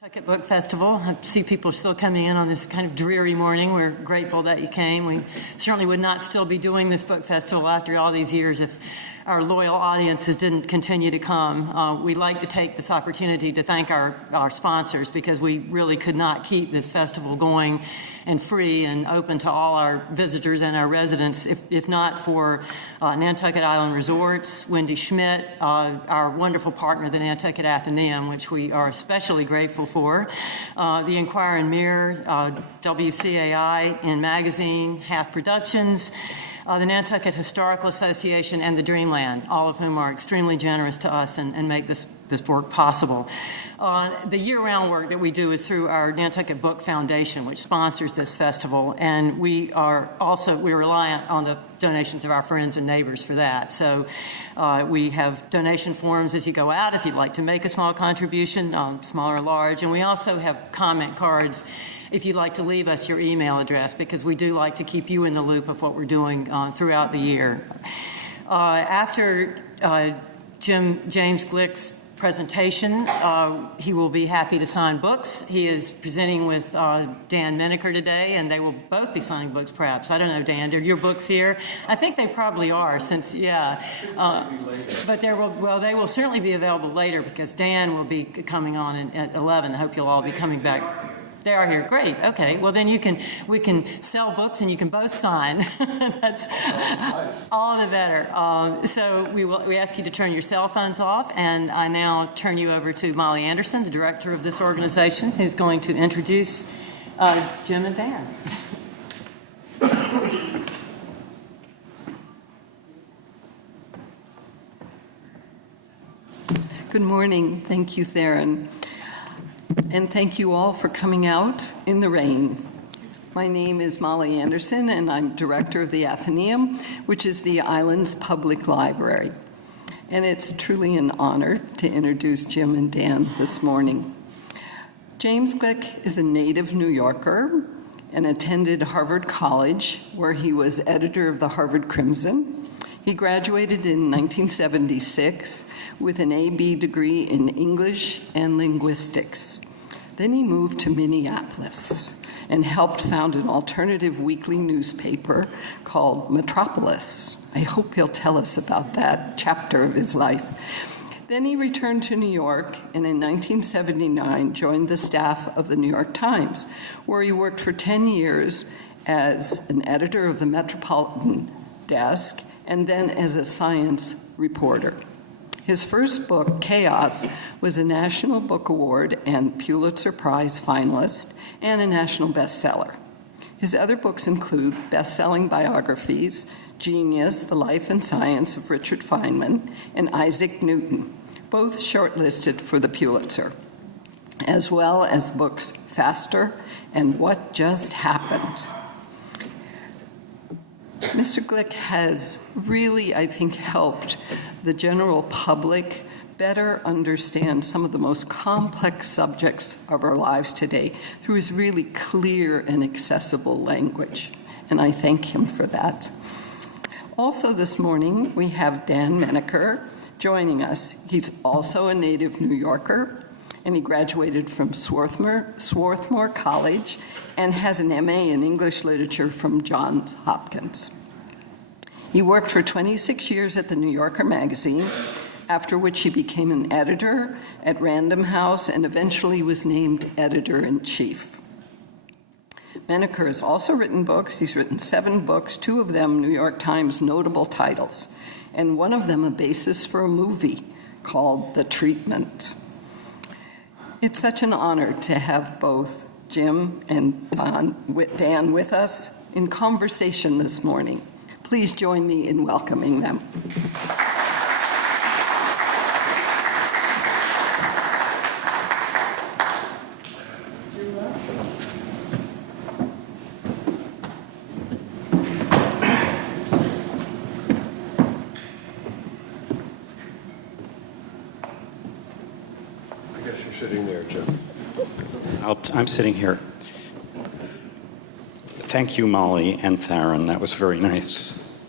Nantucket Book Festival. I see people still coming in on this kind of dreary morning. We're grateful that you came. We certainly would not still be doing this book festival after all these years if our loyal audiences didn't continue to come. We'd like to take this opportunity to thank our sponsors, because we really could not keep this festival going and free and open to all our visitors and our residents if not for Nantucket Island Resorts, Wendy Schmidt, our wonderful partner, the Nantucket Athenaeum, which we are especially grateful for, the Enquirer and Mirror, WCAI in Magazine, Half Productions, the Nantucket Historical Association, and the Dreamland, all of whom are extremely generous to us and make this work possible. The year-round work that we do is through our Nantucket Book Foundation, which sponsors this festival, and we're reliant on the donations of our friends and neighbors for that. So we have donation forms as you go out if you'd like to make a small contribution, small or large, and we also have comment cards if you'd like to leave us your email address, because we do like to keep you in the loop of what we're doing throughout the year. After James Gleick's presentation, he will be happy to sign books. He is presenting with Dan Menaker today, and they will both be signing books, perhaps. I don't know, Dan, are your books here? I think they probably are, since, yeah. But they will certainly be available later, because Dan will be coming on at 11. I hope you'll all be coming back. They are here. Great. Okay. Well, then we can sell books and you can both sign. That's all the better. So we ask you to turn your cell phones off, and I now turn you over to Molly Anderson, the director of this organization, who's going to introduce Jim and Dan. Good morning. Thank you, Theron. And thank you all for coming out in the rain. My name is Molly Anderson, and I'm director of the Athenaeum, which is the island's public library. And it's truly an honor to introduce Jim and Dan this morning. James Gleick is a native New Yorker and attended Harvard College, where he was editor of the Harvard Crimson. He graduated in 1976 with an A.B. degree in English and linguistics. Then he moved to Minneapolis and helped found an alternative weekly newspaper called Metropolis. I hope he'll tell us about that chapter of his life. Then he returned to New York, and in 1979 joined the staff of the New York Times, where he worked for 10 years as an editor of the Metropolitan Desk and then as a science reporter. His first book, Chaos, was a National Book Award and Pulitzer Prize finalist and a national bestseller. His other books include best-selling biographies, Genius, The Life and Science of Richard Feynman, and Isaac Newton, both shortlisted for the Pulitzer, as well as the books Faster and What Just Happened. Mr. Gleick has really, I think, helped the general public better understand some of the most complex subjects of our lives today through his really clear and accessible language, and I thank him for that. Also this morning, we have Dan Menaker joining us. He's also a native New Yorker, and he graduated from Swarthmore College and has an MA in English Literature from Johns Hopkins. He worked for 26 years at the New Yorker magazine, after which he became an editor at Random House and eventually was named editor-in-chief. Menaker has also written books. He's written 7 books, 2 of them New York Times notable titles, and one of them a basis for a movie called The Treatment. It's such an honor to have both Jim and Dan with us in conversation this morning. Please join me in welcoming them. I guess you're sitting there, Jim. I'm sitting here. Thank you, Molly and Theron. That was very nice.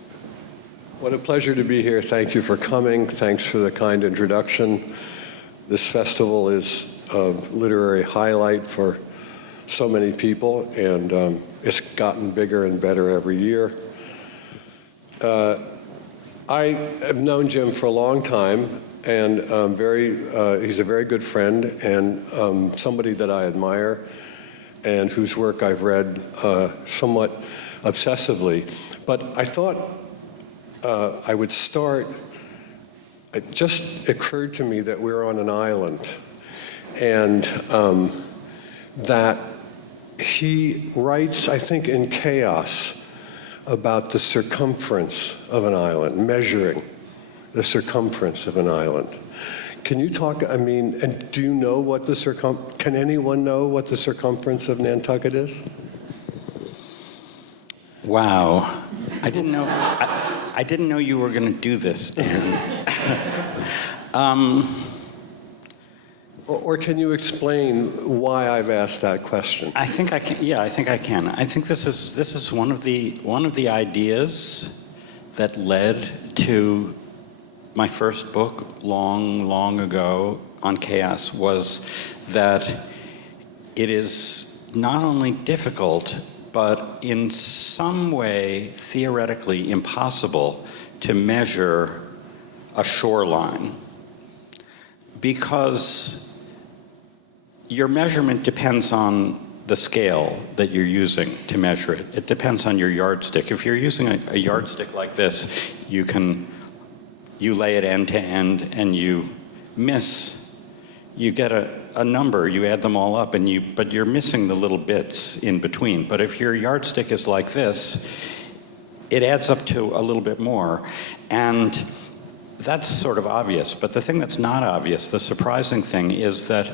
What a pleasure to be here. Thank you for coming. Thanks for the kind introduction. This festival is literary highlight for so many people, and it's gotten bigger and better every year. I have known Jim for a long time, and he's a very good friend and somebody that I admire and whose work I've read somewhat obsessively. But I thought I would start, it just occurred to me that we're on an island, and that he writes, I think, in Chaos about the circumference of an island, measuring the circumference of an island. Can you talk, and do you know what can anyone know what the circumference of Nantucket is? Wow. I didn't know you were going to do this, Dan. Or can you explain why I've asked that question? I think I can. Yeah, I think I can. I think this is one of the ideas that led to my first book long ago on chaos, was that it is not only difficult, but in some way theoretically impossible to measure a shoreline, because your measurement depends on the scale that you're using to measure it. It depends on your yardstick. If you're using a yardstick like this, you lay it end to end and you get a number, you add them all up, but you're missing the little bits in between. But if your yardstick is like this, it adds up to a little bit more. And that's sort of obvious. But the thing that's not obvious, the surprising thing, is that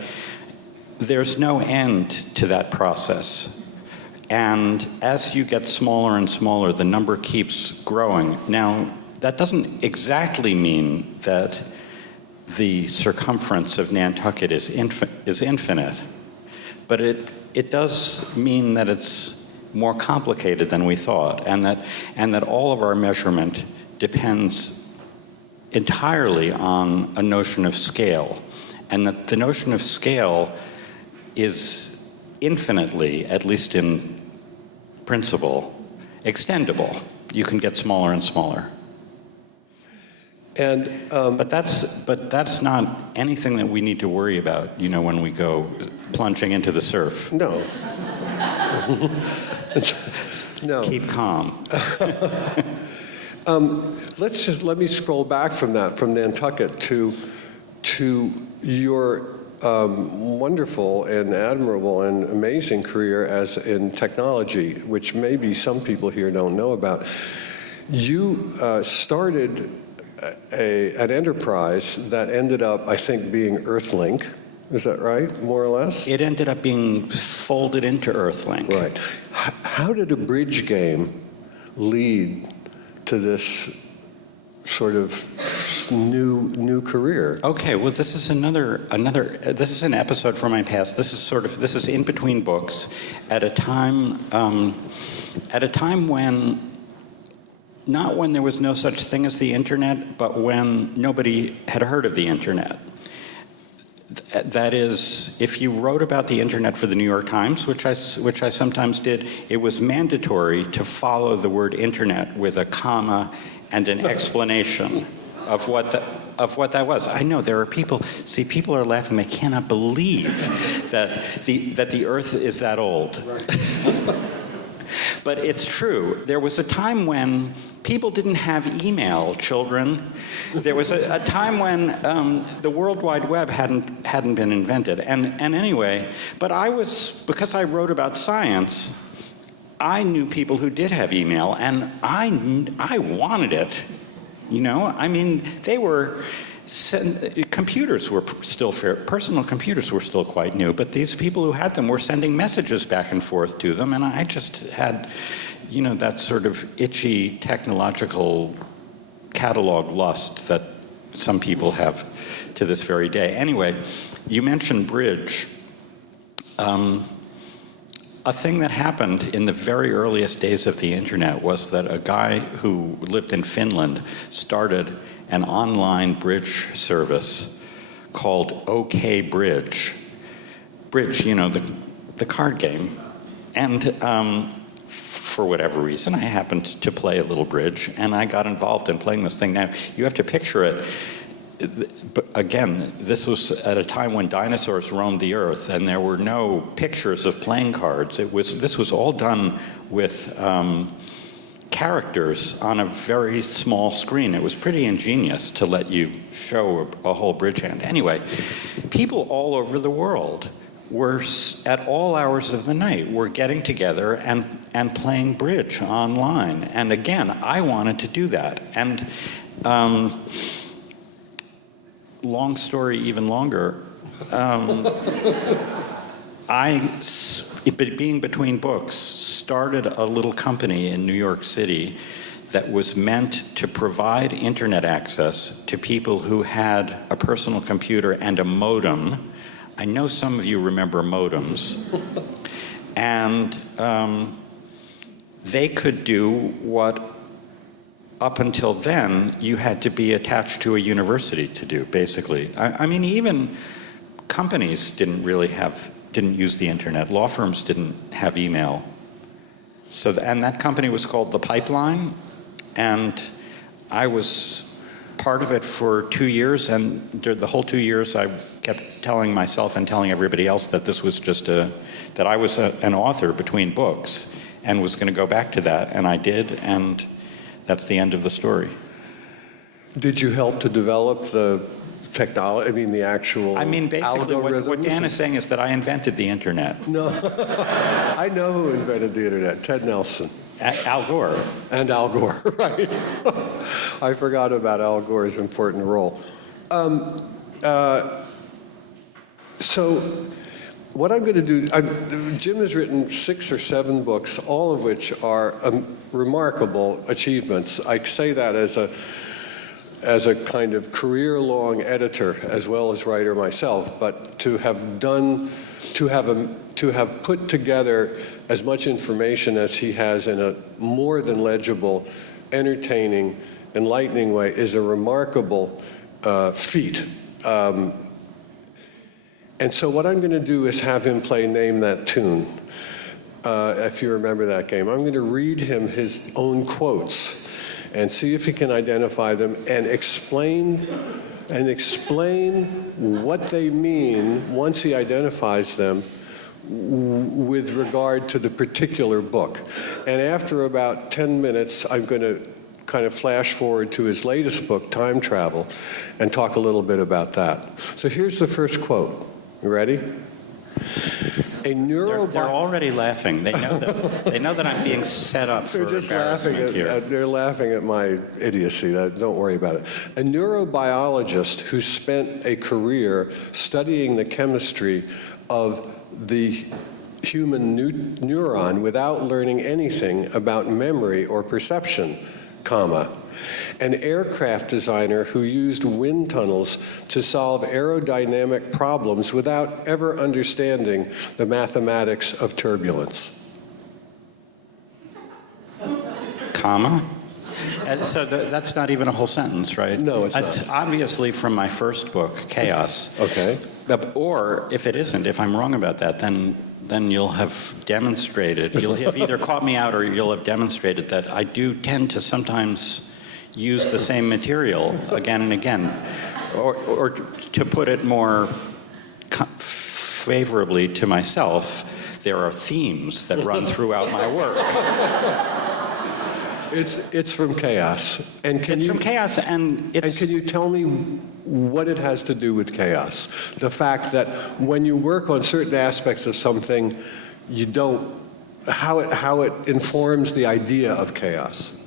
there's no end to that process. And as you get smaller and smaller, the number keeps growing. Now, that doesn't exactly mean that the circumference of Nantucket is infinite, but it does mean that it's more complicated than we thought, and that all of our measurement depends entirely on a notion of scale, and that the notion of scale is infinitely, at least in principle, extendable. You can get smaller and smaller. And but that's not anything that we need to worry about, when we go plunging into the surf. no. No. Keep calm. Let me scroll back from Nantucket to your wonderful and admirable and amazing career in technology, which maybe some people here don't know about. You started an enterprise that ended up, I think, being Earthlink. Is that right, more or less? It ended up being folded into Earthlink. Right. How did a bridge game lead to this sort of new career? Okay, well, this is this is an episode from my past. This is in between books, at a time when, not when there was no such thing as the internet, but when nobody had heard of the internet. That is, if you wrote about the internet for the New York Times, which I sometimes did, it was mandatory to follow the word internet with a comma and an explanation of what that was. I know there are people are laughing. They cannot believe that the Earth is that old. But it's true. There was a time when people didn't have email, children. There was a time when the World Wide Web hadn't been invented. And anyway, but because I wrote about science, I knew people who did have email, and I wanted it. They were. Computers were still personal computers were still quite new, but these people who had them were sending messages back and forth to them, and I just had, that sort of itchy technological catalog lust that some people have to this very day. Anyway, you mentioned bridge. A thing that happened in the very earliest days of the internet was that a guy who lived in Finland started an online bridge service called OK Bridge. bridge, the card game. And for whatever reason, I happened to play a little bridge, and I got involved in playing this thing. Now, you have to picture it. But again, this was at a time when dinosaurs roamed the earth, and there were no pictures of playing cards. This was all done with characters on a very small screen. It was pretty ingenious to let you show a whole bridge hand. Anyway, people all over the world were, at all hours of the night, were getting together and playing bridge online. And again, I wanted to do that. And long story, even longer, being between books, started a little company in New York City that was meant to provide internet access to people who had a personal computer and a modem. I know some of you remember modems. And they could do what up until then you had to be attached to a university to do, basically. I mean, even companies didn't use the internet. Law firms didn't have email. And that company was called The Pipeline, and I was part of it for 2 years, and the whole 2 years I kept telling myself and telling everybody else that this was just that I was an author between books and was going to go back to that, and I did, and that's the end of the story. Did you help to develop the technology, the actual basically algorithms? what Dan is saying is that I invented the internet. No, I know who invented the internet, Ted Nelson. Al Gore. And Al Gore, right. I forgot about Al Gore's important role. So what I'm going to do, Jim has written 6 or 7 books, all of which are remarkable achievements. I say that as a kind of career-long editor as well as writer myself, but to have put together as much information as he has in a more than legible, entertaining, enlightening way is a remarkable feat. And so what I'm going to do is have him play Name That Tune, if you remember that game. I'm going to read him his own quotes and see if he can identify them and explain what they mean once he identifies them with regard to the particular book. And after about 10 minutes, I'm going to kind of flash forward to his latest book, Time Travel, and talk a little bit about that. So here's the first quote. You ready? They're already laughing. They know that. They know that I'm being set up for embarrassment here. They're laughing at my idiocy. Don't worry about it. A neurobiologist who spent a career studying the chemistry of the human neuron without learning anything about memory or perception, an aircraft designer who used wind tunnels to solve aerodynamic problems without ever understanding the mathematics of turbulence. Comma? So that's not even a whole sentence, right? No, it's not. Obviously from my first book, Chaos. Okay. Or if it isn't, if I'm wrong about that, then you'll have demonstrated, you'll have either caught me out or you'll have demonstrated that I do tend to sometimes use the same material again and again. Or to put it more favorably to myself, there are themes that run throughout my work. It's from Chaos. And can you tell me what it has to do with chaos? The fact that when you work on certain aspects of something, you don't, how it informs the idea of chaos.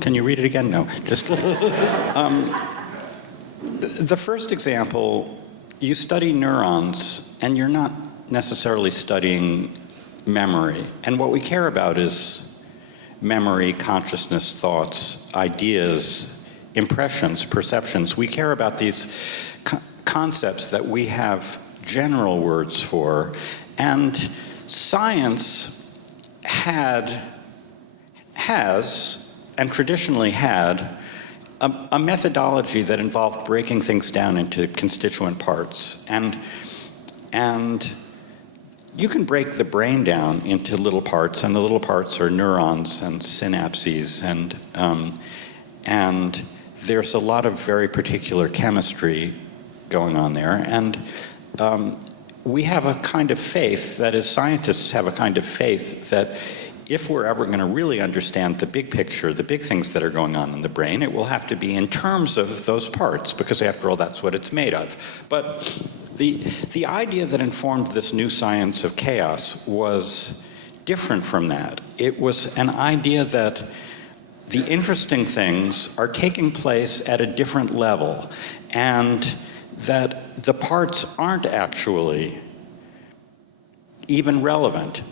Can you read it again? No, just kidding. The first example, you study neurons, and you're not necessarily studying memory. And what we care about is memory, consciousness, thoughts, ideas, impressions, perceptions. We care about these concepts that we have general words for. And science has, and traditionally had, a methodology that involved breaking things down into constituent parts. And you can break the brain down into little parts, and the little parts are neurons and synapses, and there's a lot of very particular chemistry going on there. And we have a kind of faith, that is, scientists have a kind of faith that if we're ever going to really understand the big picture, the big things that are going on in the brain, it will have to be in terms of those parts, because after all, that's what it's made of. But the idea that informed this new science of chaos was different from that. It was an idea that the interesting things are taking place at a different level, and that the parts aren't actually even relevant.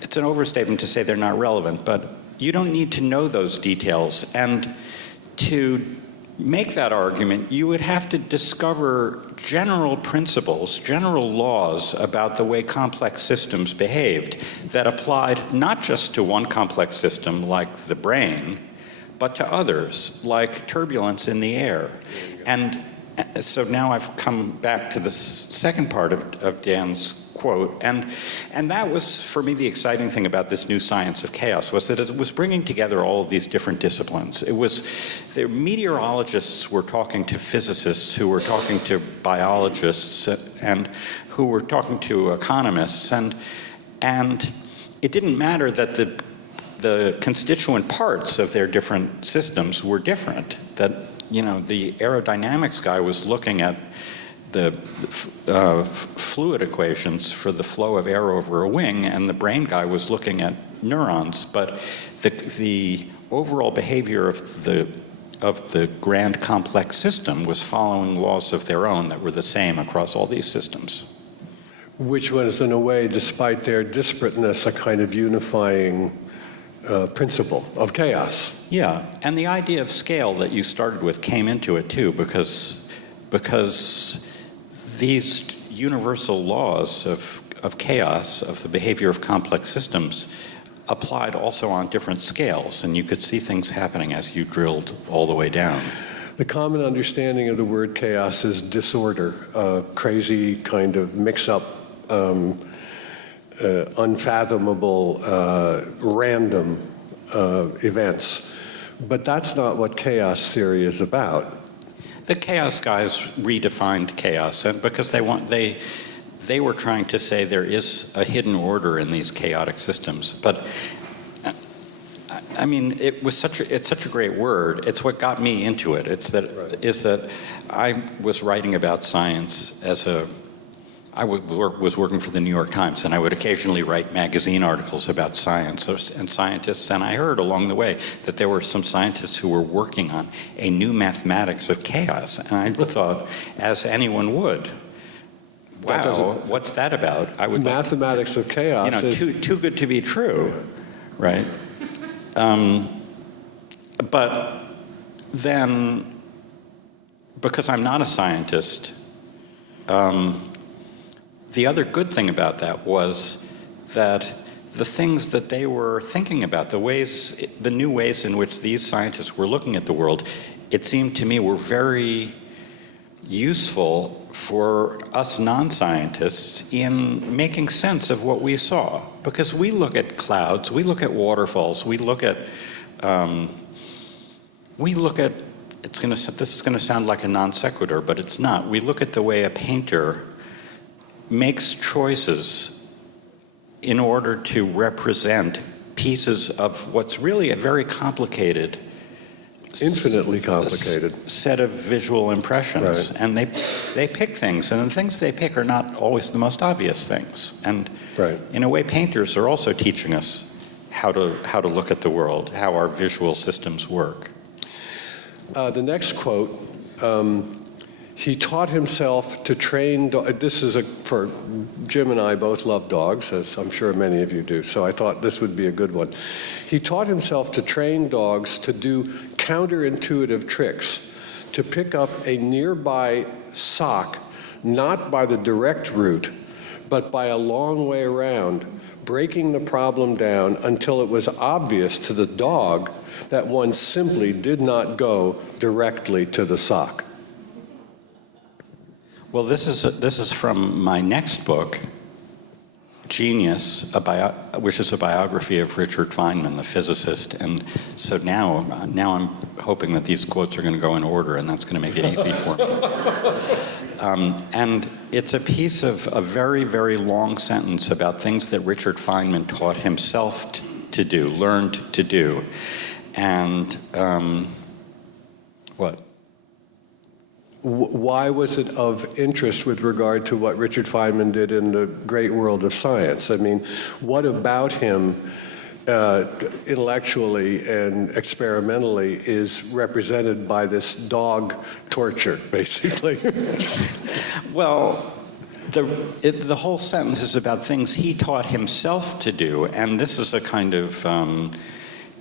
It's an overstatement to say they're not relevant, but you don't need to know those details. And to make that argument, you would have to discover general principles, general laws about the way complex systems behaved that applied not just to one complex system like the brain, but to others, like turbulence in the air. And so now I've come back to the second part of Dan's quote, and that was, for me, the exciting thing about this new science of chaos, was that it was bringing together all of these different disciplines. It was, the meteorologists were talking to physicists, who were talking to biologists, and who were talking to economists, and it didn't matter that the constituent parts of their different systems were different. That, you know, the aerodynamics guy was looking at the fluid equations for the flow of air over a wing, and the brain guy was looking at neurons. But the overall behavior of the grand complex system was following laws of their own that were the same across all these systems. Which was, in a way, despite their disparateness, a kind of unifying principle of chaos. Yeah, and the idea of scale that you started with came into it too, because these universal laws of chaos, of the behavior of complex systems, applied also on different scales, and you could see things happening as you drilled all the way down. The common understanding of the word chaos is disorder, crazy kind of mix-up, unfathomable, random events. But that's not what chaos theory is about. The chaos guys redefined chaos, and because they were trying to say there is a hidden order in these chaotic systems. But I mean, it's such a great word. It's what got me into it. Is that I was writing about science I was working for the New York Times, and I would occasionally write magazine articles about science and scientists, and I heard along the way that there were some scientists who were working on a new mathematics of chaos, and I thought, as anyone would, wow, what's that about? I would mathematics of chaos, you know, is too good to be true, right? But then, because I'm not a scientist, the other good thing about that was that the things that they were thinking about, the new ways in which these scientists were looking at the world, it seemed to me were very useful for us non-scientists in making sense of what we saw. Because we look at clouds, we look at waterfalls, we look at this is going to sound like a non sequitur, but it's not. We look at the way a painter makes choices in order to represent pieces of what's really a very complicated, infinitely complicated set of visual impressions. Right. And they pick things, and the things they pick are not always the most obvious things. And right. In a way, painters are also teaching us how to look at the world, how our visual systems work. The next quote, he taught himself to train, this is for Jim and I both love dogs, as I'm sure many of you do, so I thought this would be a good one. He taught himself to train dogs to do counterintuitive tricks, to pick up a nearby sock, not by the direct route, but by a long way around, breaking the problem down until it was obvious to the dog that one simply did not go directly to the sock. Well, this is from my next book, Genius, which is a biography of Richard Feynman, the physicist. And so now I'm hoping that these quotes are going to go in order, and that's going to make it easy for me. And it's a piece of a very, very long sentence about things that Richard Feynman taught himself to do, learned to do. And what? Why was it of interest with regard to what Richard Feynman did in the great world of science? I mean, what about him intellectually and experimentally is represented by this dog torture, basically? Well, the whole sentence is about things he taught himself to do, and this is a kind of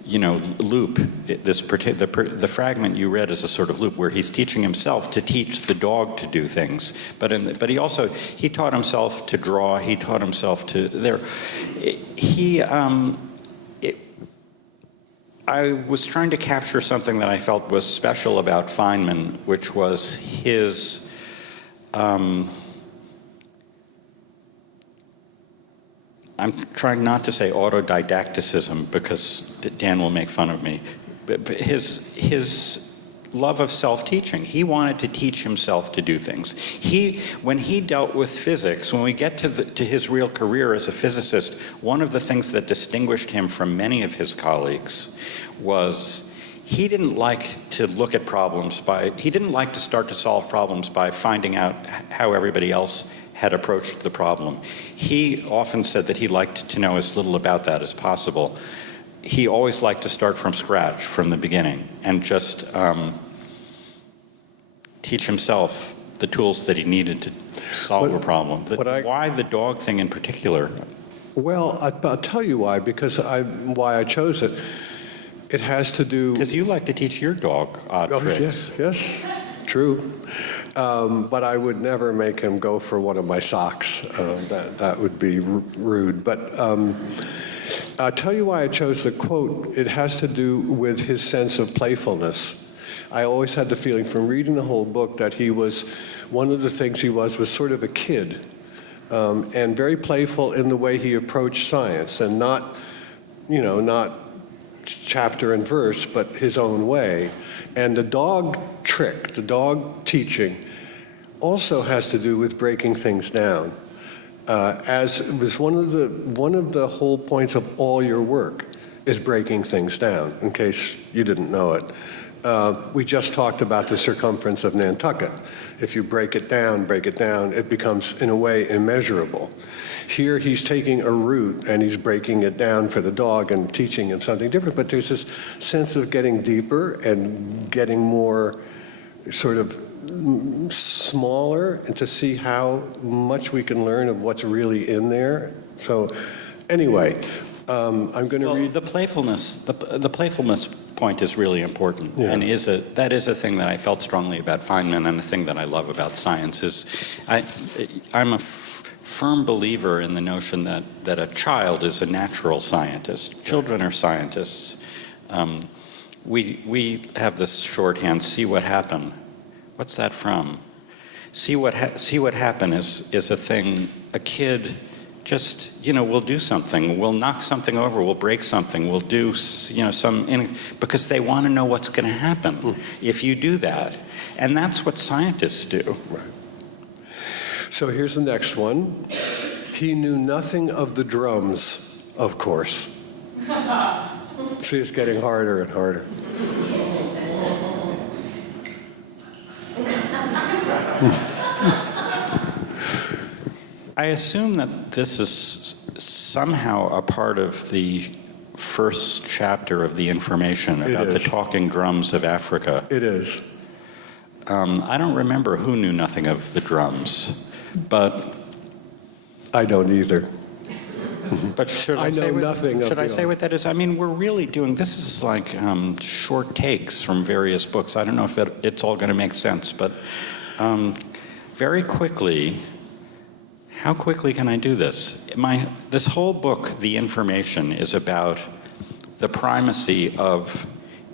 loop. The fragment you read is a sort of loop where he's teaching himself to teach the dog to do things. But he taught himself to draw. He taught himself to I was trying to capture something that I felt was special about Feynman, which was his. I'm trying not to say autodidacticism because Dan will make fun of me, but his love of self-teaching. He wanted to teach himself to do things. When he dealt with physics, when we get to his real career as a physicist, one of the things that distinguished him from many of his colleagues was he didn't like to look at problems he didn't like to start to solve problems by finding out how everybody else had approached the problem. He often said that he liked to know as little about that as possible. He always liked to start from scratch, from the beginning, and just teach himself the tools that he needed to solve a problem. Why the dog thing in particular? Well, I'll tell you why, because why I chose it. It has to do... Because you like to teach your dog odd tricks. Yes, true. But I would never make him go for one of my socks. That would be rude. But I'll tell you why I chose the quote. It has to do with his sense of playfulness. I always had the feeling from reading the whole book that one of the things he was sort of a kid, and very playful in the way he approached science, and not chapter and verse, but his own way. And the dog trick, the dog teaching, also has to do with breaking things down. As it was one of the whole points of all your work is breaking things down, in case you didn't know it. We just talked about the circumference of Nantucket. If you break it down, it becomes, in a way, immeasurable. Here he's taking a root and he's breaking it down for the dog and teaching him something different, but there's this sense of getting deeper and getting more sort of smaller, and to see how much we can learn of what's really in there. So anyway, I'm going to read... The playfulness point is really important, yeah. And that is a thing that I felt strongly about Feynman, and a thing that I love about science is I'm a firm believer in the notion that a child is a natural scientist. Children are scientists. We have this shorthand, see what happened. What's that from? See what happened is a thing, a kid just, will do something. We'll knock something over, we'll break something, we'll do, because they want to know what's going to happen if you do that. And that's what scientists do. Right. So here's the next one. He knew nothing of the drums, of course. See, it's getting harder and harder. I assume that this is somehow a part of the first chapter of the information about the talking drums of Africa. It is. I don't remember who knew nothing of the drums, but... I don't either. But should I say what that is? I mean, we're really doing, this is like short takes from various books. I don't know if it's all going to make sense, but very quickly, How quickly can I do this? This whole book, The Information, is about the primacy of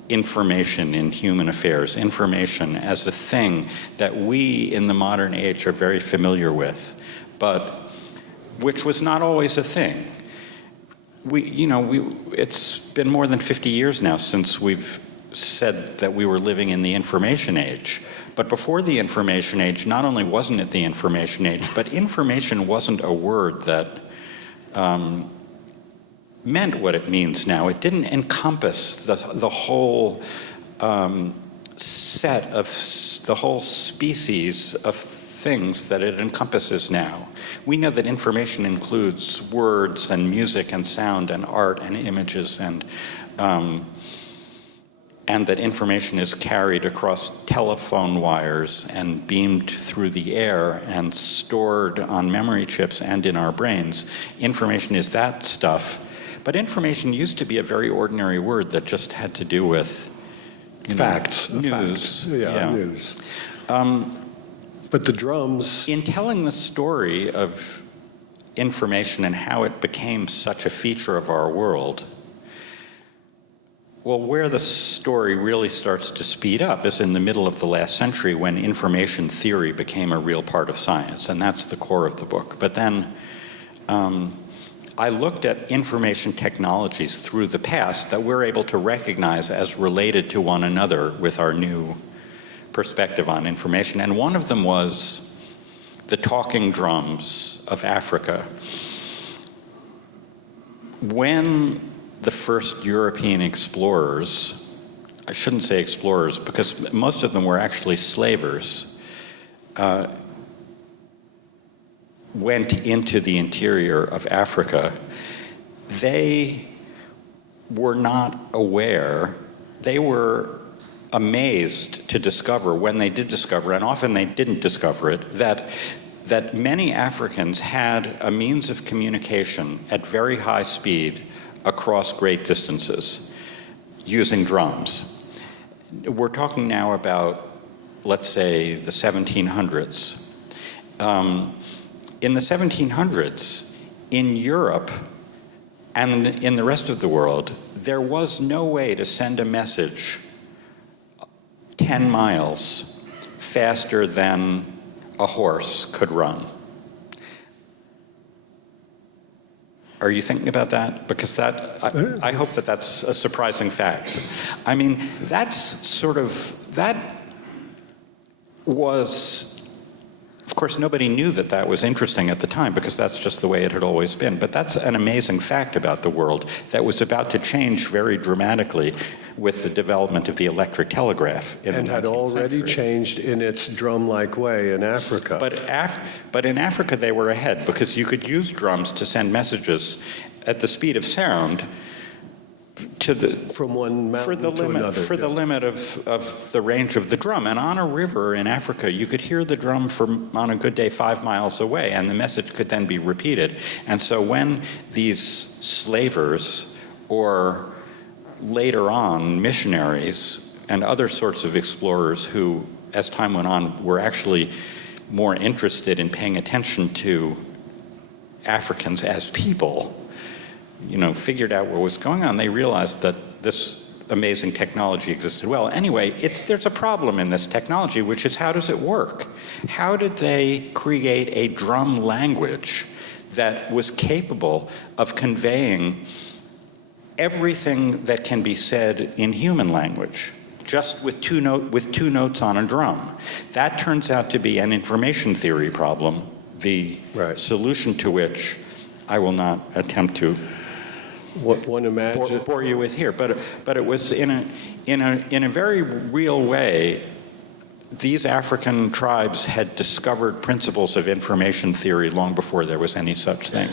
information in human affairs, information as a thing that we in the modern age are very familiar with, but which was not always a thing. It's been more than 50 years now since we've said that we were living in the information age. But before the information age, not only wasn't it the information age, but information wasn't a word that meant what it means now. It didn't encompass the whole set of the whole species of things that it encompasses now. We know that information includes words and music and sound and art and images and that information is carried across telephone wires and beamed through the air and stored on memory chips and in our brains. Information is that stuff. But information used to be a very ordinary word that just had to do with Facts. News. Yeah, news. But the drums... In telling the story of information and how it became such a feature of our world, well, where the story really starts to speed up is in the middle of the last century when information theory became a real part of science, and that's the core of the book. But then I looked at information technologies through the past that we're able to recognize as related to one another with our new perspective on information, and one of them was the talking drums of Africa. When the first European explorers, I shouldn't say explorers because most of them were actually slavers, went into the interior of Africa, they were not aware, they were amazed to discover when they did discover, and often they didn't discover it, that many Africans had a means of communication at very high speed across great distances using drums. We're talking now about, let's say, the 1700s. In the 1700s, in Europe and in the rest of the world, there was no way to send a message 10 miles faster than a horse could run. Are you thinking about that? Because I hope that that's a surprising fact. I mean, that was, of course, nobody knew that was interesting at the time because that's just the way it had always been. But that's an amazing fact about the world that was about to change very dramatically with the development of the electric telegraph in the 19th had already century. changed in its drum-like way in Africa. But in Africa they were ahead because you could use drums to send messages at the speed of sound from one mountain to another. For the limit of the range of the drum. And on a river in Africa, you could hear the drum from, on a good day, 5 miles away, and the message could then be repeated. And so when these slavers or later on missionaries and other sorts of explorers who, as time went on, were actually more interested in paying attention to Africans as people, figured out what was going on, they realized that this amazing technology existed. Well, anyway, there's a problem in this technology, which is how does it work? How did they create a drum language that was capable of conveying everything that can be said in human language, just with two notes on a drum? That turns out to be an information theory problem, the solution to which I will not attempt to bore you with here. But it was in a very real way. These African tribes had discovered principles of information theory long before there was any such thing.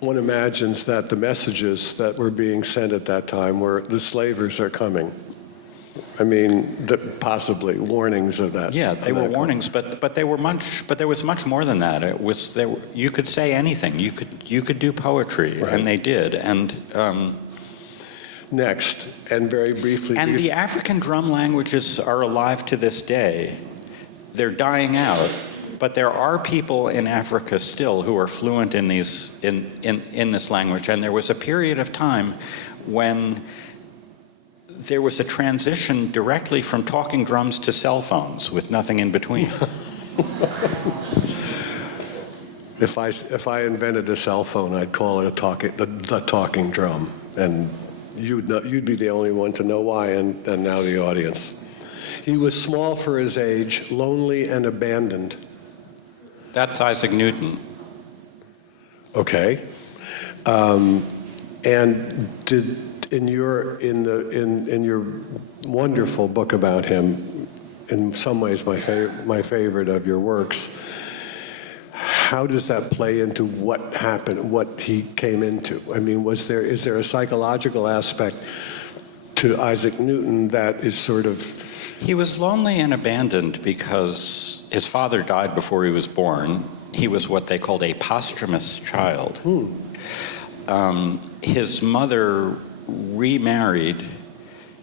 One imagines that the messages that were being sent at that time were, the slavers are coming. I mean, possibly warnings of that. Yeah, they were warnings, but there was much more than that. You could say anything. You could do poetry, and they did. And next, and very briefly, and the African drum languages are alive to this day. They're dying out, But there are people in Africa still who are fluent in these in this language, and there was a period of time when there was a transition directly from talking drums to cell phones with nothing in between. If I invented a cell phone, I'd call it the talking drum, and you'd be the only one to know why, and now the audience. He was small for his age, lonely and abandoned. That's Isaac Newton. Okay, and in your wonderful book about him, in some ways my favorite of your works. How does that play into what happened, what he came into? I mean, is there a psychological aspect to Isaac Newton that is sort of... He was lonely and abandoned because his father died before he was born. He was what they called a posthumous child. His mother remarried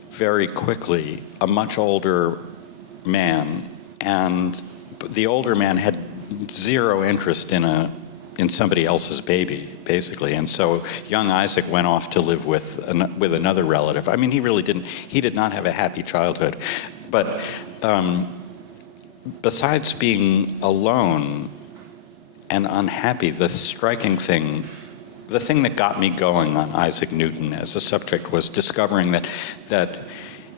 very quickly a much older man, and the older man had zero interest in somebody else's baby, basically, and so young Isaac went off to live with another relative. I mean, he did not have a happy childhood, but besides being alone and unhappy, the thing that got me going on Isaac Newton as a subject was discovering that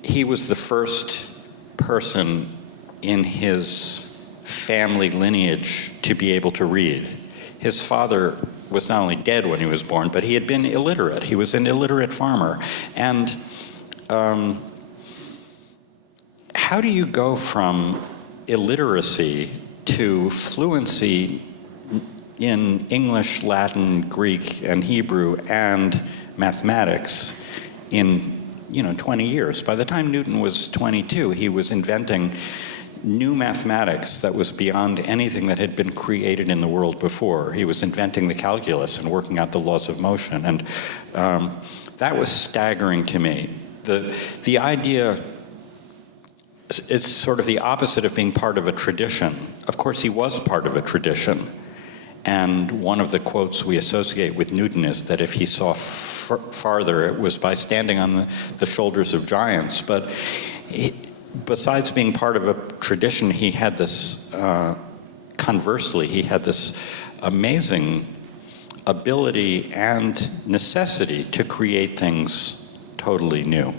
he was the first person in his family lineage to be able to read. His father was not only dead when he was born, but he had been illiterate. He was an illiterate farmer. And how do you go from illiteracy to fluency in English, Latin, Greek, and Hebrew, and mathematics in 20 years? By the time Newton was 22, he was inventing new mathematics that was beyond anything that had been created in the world before. He was inventing the calculus and working out the laws of motion, and that was staggering to me. The idea, it's sort of the opposite of being part of a tradition. Of course, he was part of a tradition, and one of the quotes we associate with Newton is that if he saw farther, it was by standing on the shoulders of giants. But besides being part of a tradition, he had this, conversely, he had this amazing ability and necessity to create things totally new.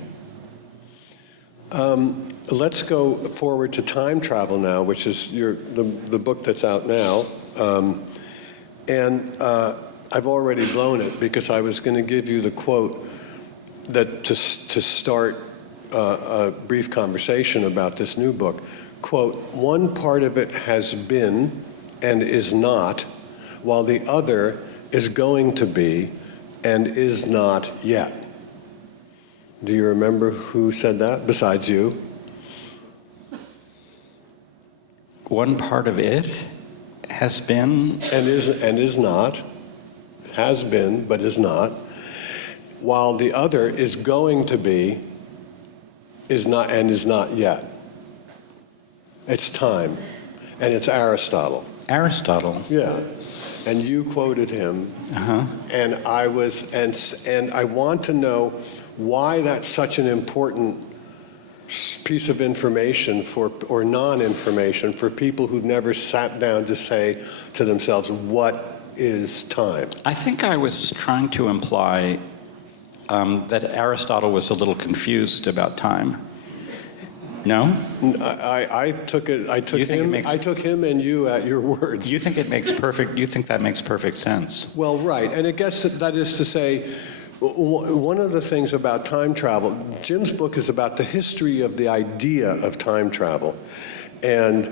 Let's go forward to time travel now, which is the book that's out now. And I've already blown it because I was going to give you the quote that to start a brief conversation about this new book. Quote, "One part of it has been and is not, while the other is going to be and is not yet." Do you remember who said that besides you? One part of it has been and is not, has been but is not, while the other is going to be, is not, and is not yet. It's time, and it's Aristotle. Aristotle. Yeah, and you quoted him, and I want to know why that's such an important piece of information or non-information for people who've never sat down to say to themselves, what is time? I think I was trying to imply that Aristotle was a little confused about time. No? I took him and you at your words. You think that makes perfect sense. Well, right, and that is to say, one of the things about time travel, Jim's book is about the history of the idea of time travel, and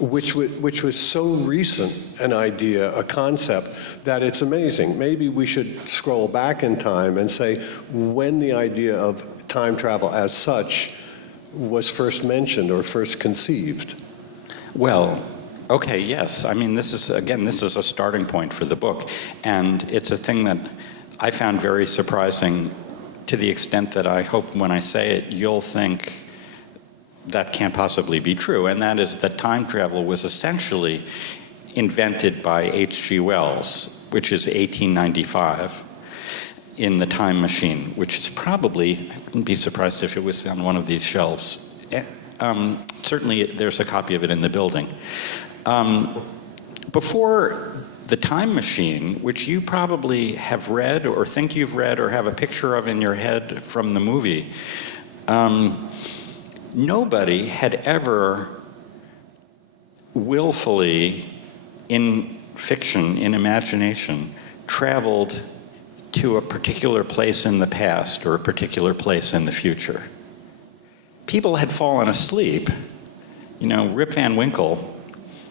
which was so recent an idea, a concept, that it's amazing. Maybe we should scroll back in time and say when the idea of time travel as such was first mentioned or first conceived. Well, okay, yes. I mean, this is a starting point for the book, and it's a thing that I found very surprising, to the extent that I hope when I say it, you'll think that can't possibly be true, and that is that time travel was essentially invented by H.G. Wells, which is 1895, in The Time Machine, which is probably, I wouldn't be surprised if it was on one of these shelves. Certainly there's a copy of it in the building. Before The Time Machine, which you probably have read or think you've read or have a picture of in your head from the movie, nobody had ever willfully, in fiction, in imagination, traveled to a particular place in the past or a particular place in the future. People had fallen asleep. You know, Rip Van Winkle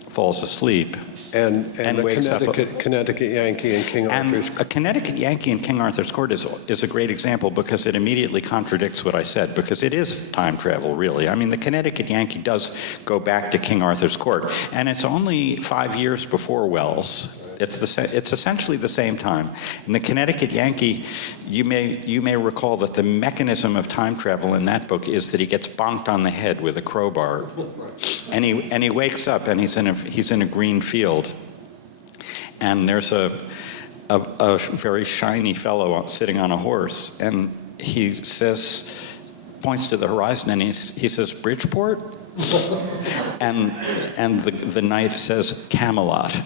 falls asleep And the wakes up. Connecticut Yankee and King Arthur's. And a Connecticut Yankee in King Arthur's Court is a great example because it immediately contradicts what I said, because it is time travel, really. I mean, the Connecticut Yankee does go back to King Arthur's Court, and it's only 5 years before Wells. It's essentially the same time. In the Connecticut Yankee, you may recall that the mechanism of time travel in that book is that he gets bonked on the head with a crowbar, and he wakes up and he's in a green field, and there's a very shiny fellow sitting on a horse, and he points to the horizon, and he says, "Bridgeport," and the knight says, "Camelot."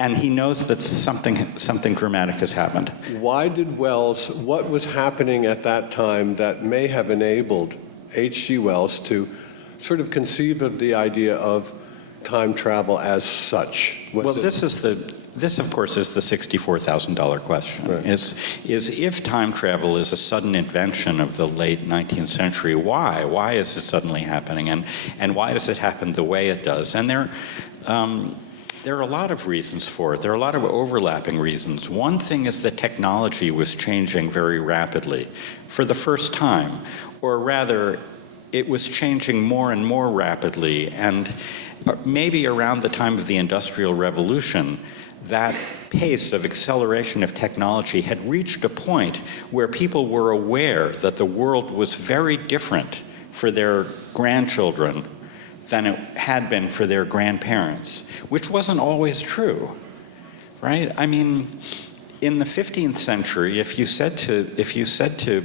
And he knows that something dramatic has happened. Why did Wells, what was happening at that time that may have enabled H.G. Wells to sort of conceive of the idea of time travel as such? This of course is the $64,000 question. Right. Is if time travel is a sudden invention of the late 19th century, why? Why is it suddenly happening? And why does it happen the way it does? And there are a lot of reasons for it. There are a lot of overlapping reasons. One thing is that technology was changing very rapidly for the first time, or rather, it was changing more and more rapidly. And maybe around the time of the Industrial Revolution, that pace of acceleration of technology had reached a point where people were aware that the world was very different for their grandchildren than it had been for their grandparents, which wasn't always true, right? I mean, in the 15th century, if you said to,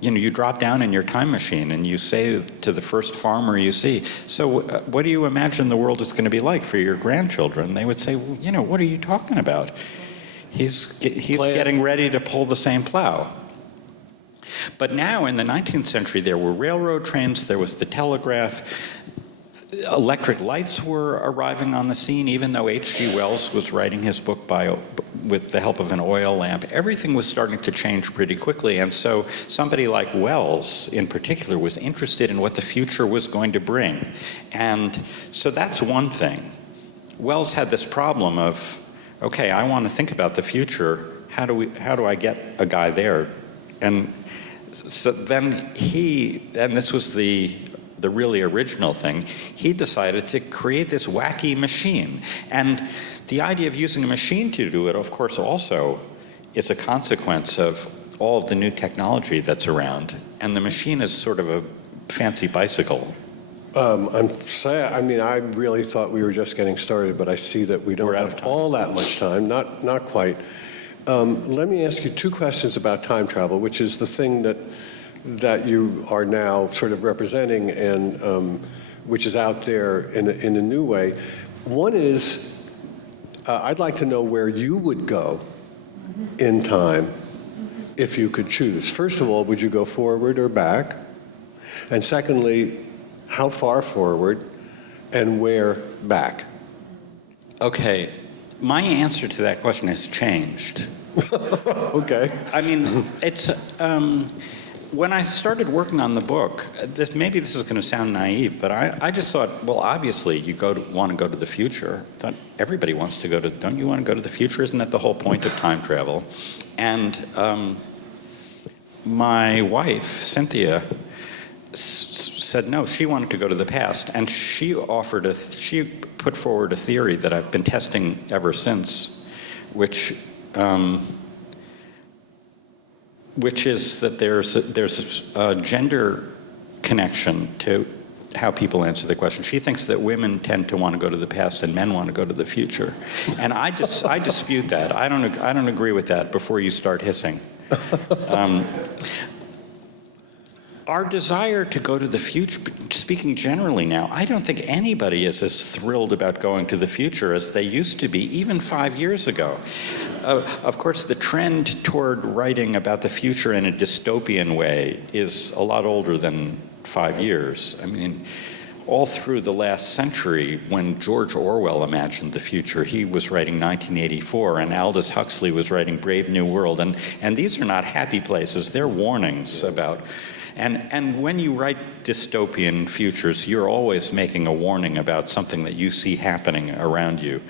you drop down in your time machine and you say to the first farmer you see, "So what do you imagine the world is going to be like for your grandchildren?" They would say, "Well, what are you talking about? He's getting ready to pull the same plow." But now in the 19th century, there were railroad trains, there was the telegraph, electric lights were arriving on the scene, even though H.G. Wells was writing his book with the help of an oil lamp. Everything was starting to change pretty quickly, and so somebody like Wells, in particular, was interested in what the future was going to bring. And so that's one thing. Wells had this problem of, okay, I want to think about the future. How do I get a guy there? And so then and this was the really original thing, he decided to create this wacky machine. And the idea of using a machine to do it, of course, also is a consequence of all of the new technology that's around. And the machine is sort of a fancy bicycle. I'm sad. I mean, I really thought we were just getting started, but I see that we don't have all that much time, not quite. Let me ask you two questions about time travel, which is the thing that you are now sort of representing and which is out there in a new way. One is, I'd like to know where you would go in time if you could choose. First of all, would you go forward or back? And secondly, how far forward and where back? Okay, my answer to that question has changed. Okay. I mean, it's when I started working on the book, maybe this is going to sound naive, but I just thought, well, obviously you want to go to the future. I thought everybody wants to don't you want to go to the future? Isn't that the whole point of time travel? And my wife, Cynthia, said no, she wanted to go to the past, and she put forward a theory that I've been testing ever since, which is that there's a gender connection to how people answer the question. She thinks that women tend to want to go to the past and men want to go to the future. And I dispute that. I don't agree with that before you start hissing. Our desire to go to the future, speaking generally now, I don't think anybody is as thrilled about going to the future as they used to be, even 5 years ago. Of course, the trend toward writing about the future in a dystopian way is a lot older than 5 years. I mean, all through the last century, when George Orwell imagined the future, he was writing 1984, and Aldous Huxley was writing Brave New World. And these are not happy places. They're warnings about... And when you write dystopian futures, you're always making a warning about something that you see happening around you.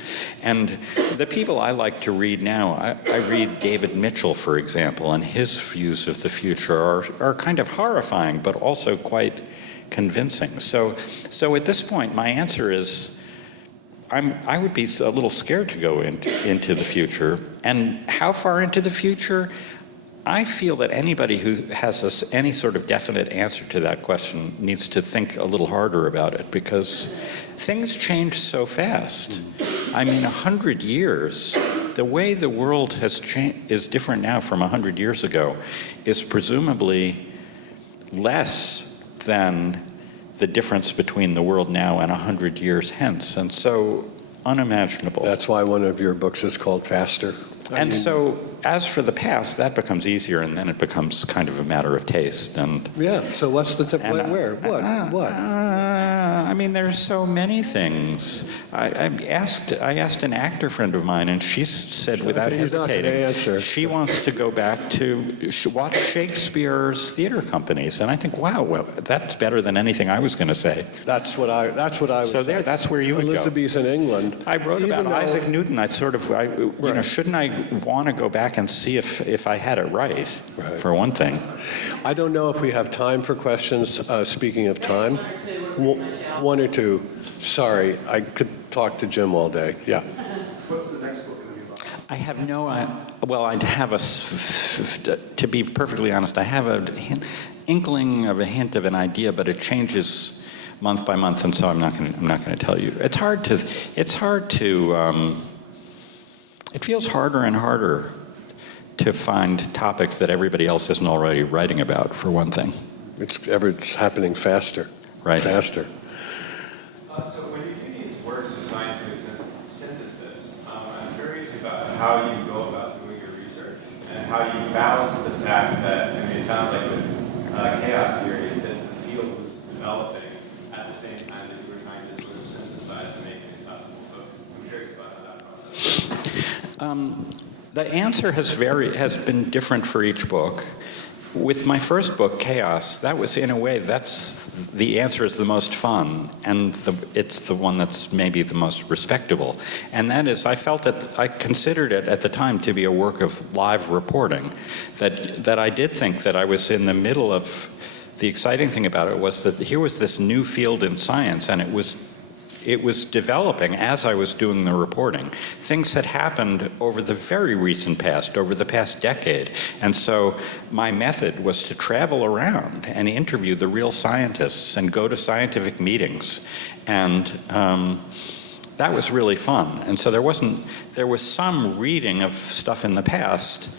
And the people I like to read now, I read David Mitchell, for example, and his views of the future are kind of horrifying, but also quite convincing. So at this point, my answer is, I would be a little scared to go into the future. And how far into the future? I feel that anybody who has any sort of definite answer to that question needs to think a little harder about it, because things change so fast. I mean, 100 years, the way the world has changed is different now from 100 years ago, is presumably less than the difference between the world now and 100 years hence, and so unimaginable. That's why one of your books is called Faster. So, as for the past, that becomes easier, and then it becomes kind of a matter of taste. And yeah. So what's the tip? Where? What? I mean, there's so many things. I asked an actor friend of mine, and she said, without hesitating, she wants to go back to watch Shakespeare's theater companies. And I think, wow, well, that's better than anything I was going to say. That's what I was. So there, that's where you would go. Elizabethan England. I wrote about Isaac Newton. Shouldn't I want to go back and see if I had it right, for one thing? I don't know if we have time for questions. Speaking of time, one or two. Sorry, I could talk to Jim all day. Yeah. What's the next book going to be about? I have no. Well, I'd have to be perfectly honest, I have an inkling of a hint of an idea, but it changes month by month, and so I'm not going to tell you. It's hard to. It feels harder and harder to find topics that everybody else isn't already writing about, for one thing. It's happening faster. Right. Faster. So when you do these works of scientific synthesis, I'm curious about how you go about doing your research and how you balance the fact that, I mean, it sounds like with chaos theory, that the field was developing at the same time that you were trying to sort of synthesize and make it accessible. So I'm curious about how that process. The answer has been different for each book. With my first book, Chaos, that was, in a way, the answer is the most fun, and it's the one that's maybe the most respectable. And that is, I considered it at the time to be a work of live reporting, that I did think that I was in the middle of. The exciting thing about it was that here was this new field in science, and it was developing as I was doing the reporting. Things had happened over the very recent past, over the past decade. And so my method was to travel around and interview the real scientists and go to scientific meetings. And that was really fun. And so there was some reading of stuff in the past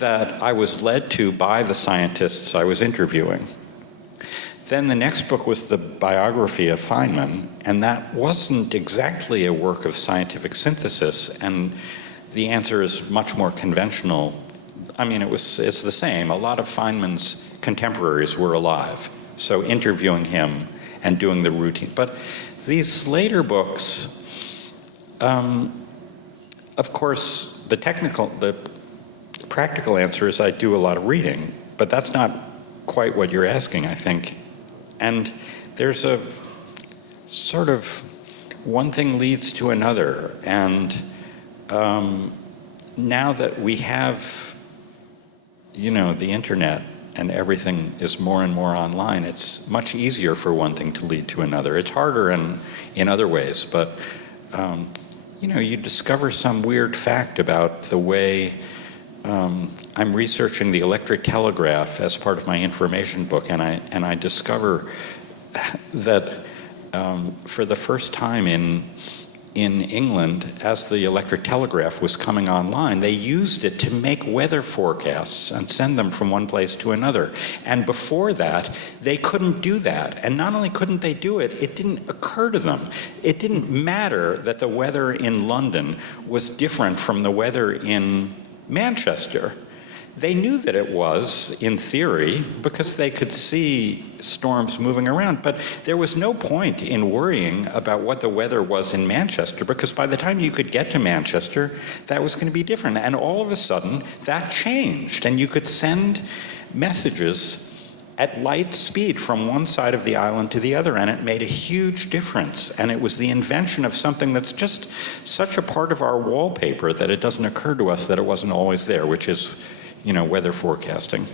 that I was led to by the scientists I was interviewing. Then the next book was the Biography of Fineman, and that wasn't exactly a work of scientific synthesis, and the answer is much more conventional. I mean, it's the same. A lot of Feynman's contemporaries were alive, so interviewing him and doing the routine. But these later books, of course, the practical answer is I do a lot of reading, but that's not quite what you're asking, I think. And there's a sort of one thing leads to another. And now that we have, the internet and everything is more and more online, it's much easier for one thing to lead to another. It's harder in other ways, but you discover some weird fact about the way I'm researching the electric telegraph as part of my information book, and I discover that for the first time in England, as the electric telegraph was coming online, they used it to make weather forecasts and send them from one place to another. And before that, they couldn't do that. And not only couldn't they do it, it didn't occur to them. It didn't matter that the weather in London was different from the weather in Manchester. They knew that it was, in theory, because they could see storms moving around, but there was no point in worrying about what the weather was in Manchester, because by the time you could get to Manchester, that was going to be different. And all of a sudden, that changed, and you could send messages at light speed from one side of the island to the other, and it made a huge difference. And it was the invention of something that's just such a part of our wallpaper that it doesn't occur to us that it wasn't always there, which is, weather forecasting.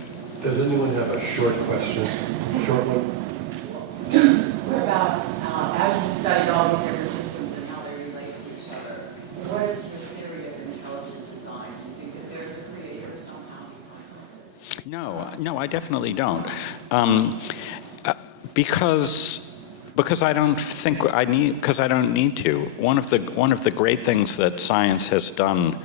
Does anyone have a short question? Short one? What about, as you studied all these different systems and how they relate to each other, what is your theory of intelligent design? Do you think that there's a creator somehow behind this? No, I definitely don't. Because I don't think I need, because I don't need to. One of the great things that science has done,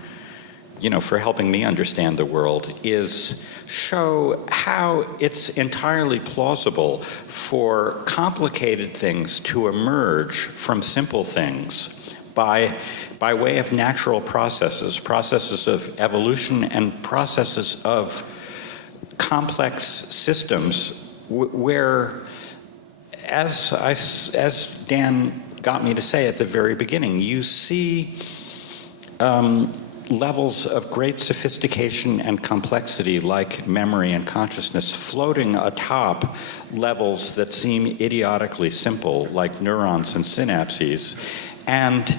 for helping me understand the world, is show how it's entirely plausible for complicated things to emerge from simple things by way of natural processes of evolution and processes of complex systems where, as Dan got me to say at the very beginning, you see levels of great sophistication and complexity like memory and consciousness floating atop levels that seem idiotically simple like neurons and synapses. And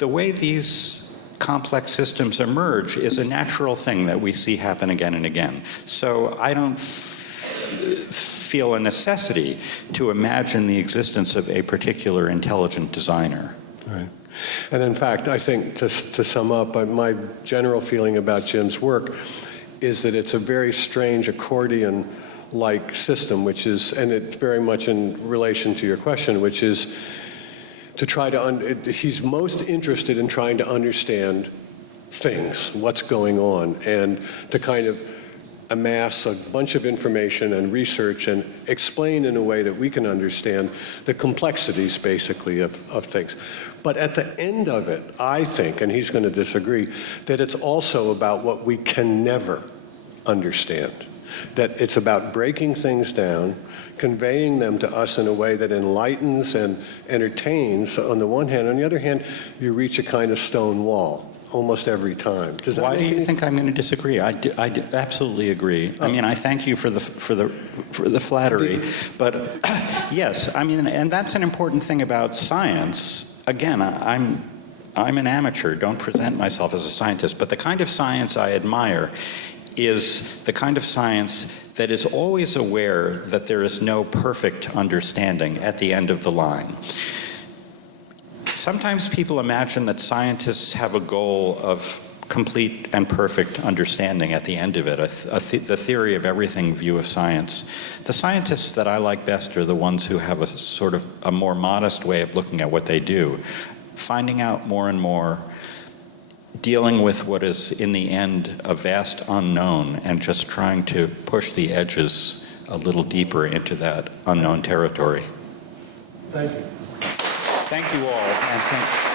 the way these complex systems emerge is a natural thing that we see happen again and again. So I don't feel a necessity to imagine the existence of a particular intelligent designer. Right. And in fact, I think, to sum up, my general feeling about Jim's work is that it's a very strange accordion-like system, which is, and it's very much in relation to your question, which is to try to, he's most interested in trying to understand things, what's going on, and to kind of amass a bunch of information and research and explain in a way that we can understand the complexities, basically, of things. But at the end of it, I think, and he's going to disagree, that it's also about what we can never understand. That it's about breaking things down, conveying them to us in a way that enlightens and entertains on the one hand. On the other hand, you reach a kind of stone wall almost every time. Does that Why make do you any... think I'm going to disagree? I absolutely agree. I mean, I thank you for the flattery, but yes, I mean, and that's an important thing about science. Again, I'm an amateur. Don't present myself as a scientist, but the kind of science I admire is the kind of science that is always aware that there is no perfect understanding at the end of the line. Sometimes people imagine that scientists have a goal of complete and perfect understanding at the end of it, the theory of everything view of science. The scientists that I like best are the ones who have a sort of a more modest way of looking at what they do, finding out more and more, dealing with what is in the end a vast unknown, and just trying to push the edges a little deeper into that unknown territory. Thank you. Thank you all, and thank